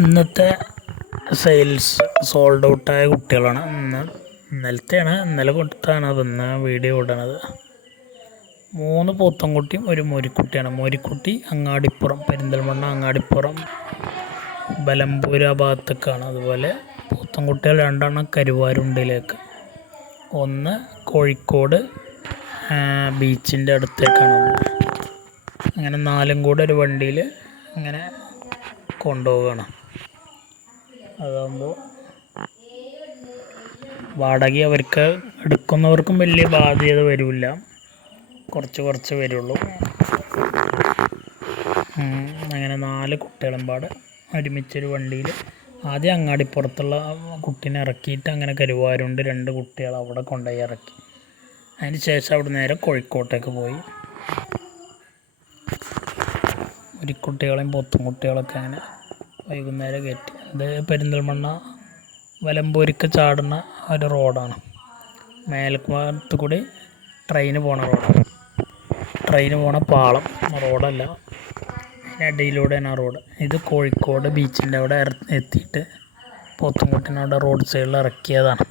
ഇന്നത്തെ sales sold ഔട്ടായ കുട്ടികളാണ്. ഇന്നലെ കൊടുത്താണ് ഇന്ന് വീഡിയോ ഇടണത്. 3 പോത്തൻകുട്ടിയും ഒരു മോരിക്കുട്ടിയാണ്. മോരിക്കുട്ടി അങ്ങാടിപ്പുറം, പെരിന്തൽമണ്ണ അങ്ങാടിപ്പുറം ബലംപൂര ഭാഗത്തേക്കാണ്. അതുപോലെ പോത്തൻകുട്ടികൾ 2 കരുവാരുണ്ടിലേക്ക്, 1 കോഴിക്കോട് ബീച്ചിൻ്റെ അടുത്തേക്കാണ്. അങ്ങനെ 4 കൂടെ ഒരു വണ്ടിയിൽ ഇങ്ങനെ കൊണ്ടുപോവുകയാണ്. അതാകുമ്പോൾ വാടക അവർക്ക് എടുക്കുന്നവർക്കും വലിയ ബാധ്യത വരില്ല, കുറച്ച് വരുള്ളൂ. അങ്ങനെ 4 കുട്ടികളും പാടെ ഒരുമിച്ചൊരു വണ്ടിയിൽ ആദ്യം അങ്ങാടിപ്പുറത്തുള്ള കുട്ടീനെ ഇറക്കിയിട്ട് അങ്ങനെ കരുവാരുണ്ട് 2 കുട്ടികൾ അവിടെ കൊണ്ടുപോയി ഇറക്കി. അതിന് ശേഷം അവിടെ നേരെ കോഴിക്കോട്ടേക്ക് പോയി. ഒരു കുട്ടികളെയും പോത്തുംകുട്ടികളൊക്കെ അങ്ങനെ വൈകുന്നേരം കയറ്റി. ഇത് പെരിന്തൽമണ്ണ വലമ്പൂരിക്ക് ചാടുന്ന ഒരു റോഡാണ്. മേൽഭാഗത്ത് കൂടി ട്രെയിന് പോണ റോഡാണ്. ട്രെയിന് പോണ പാളം റോഡല്ല, അതിനിടയിലൂടെയാണ് ആ റോഡ്. ഇത് കോഴിക്കോട് ബീച്ചിൻ്റെ അവിടെ എത്തിയിട്ട് പോത്തുംകുട്ടീനവിടെ റോഡ് സൈഡിൽ ഇറക്കിയതാണ്.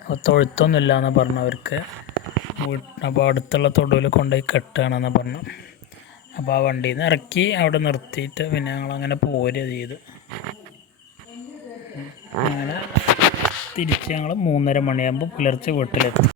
അപ്പോൾ തൊഴുത്തൊന്നുമില്ല എന്ന് പറഞ്ഞവർക്ക് അപ്പോൾ അടുത്തുള്ള തൊടുവിൽ കൊണ്ടുപോയി കെട്ടുകയാണെന്ന് പറഞ്ഞു. അപ്പോൾ ആ വണ്ടിയിൽ നിന്ന് ഇറക്കി അവിടെ നിർത്തിയിട്ട് പിന്നെ ഞങ്ങളങ്ങനെ പോരുക ചെയ്ത്. അങ്ങനെ തിരിച്ച് ഞങ്ങൾ 3:30 മണിയാകുമ്പോൾ പുലർച്ചെ വീട്ടിലെത്തി.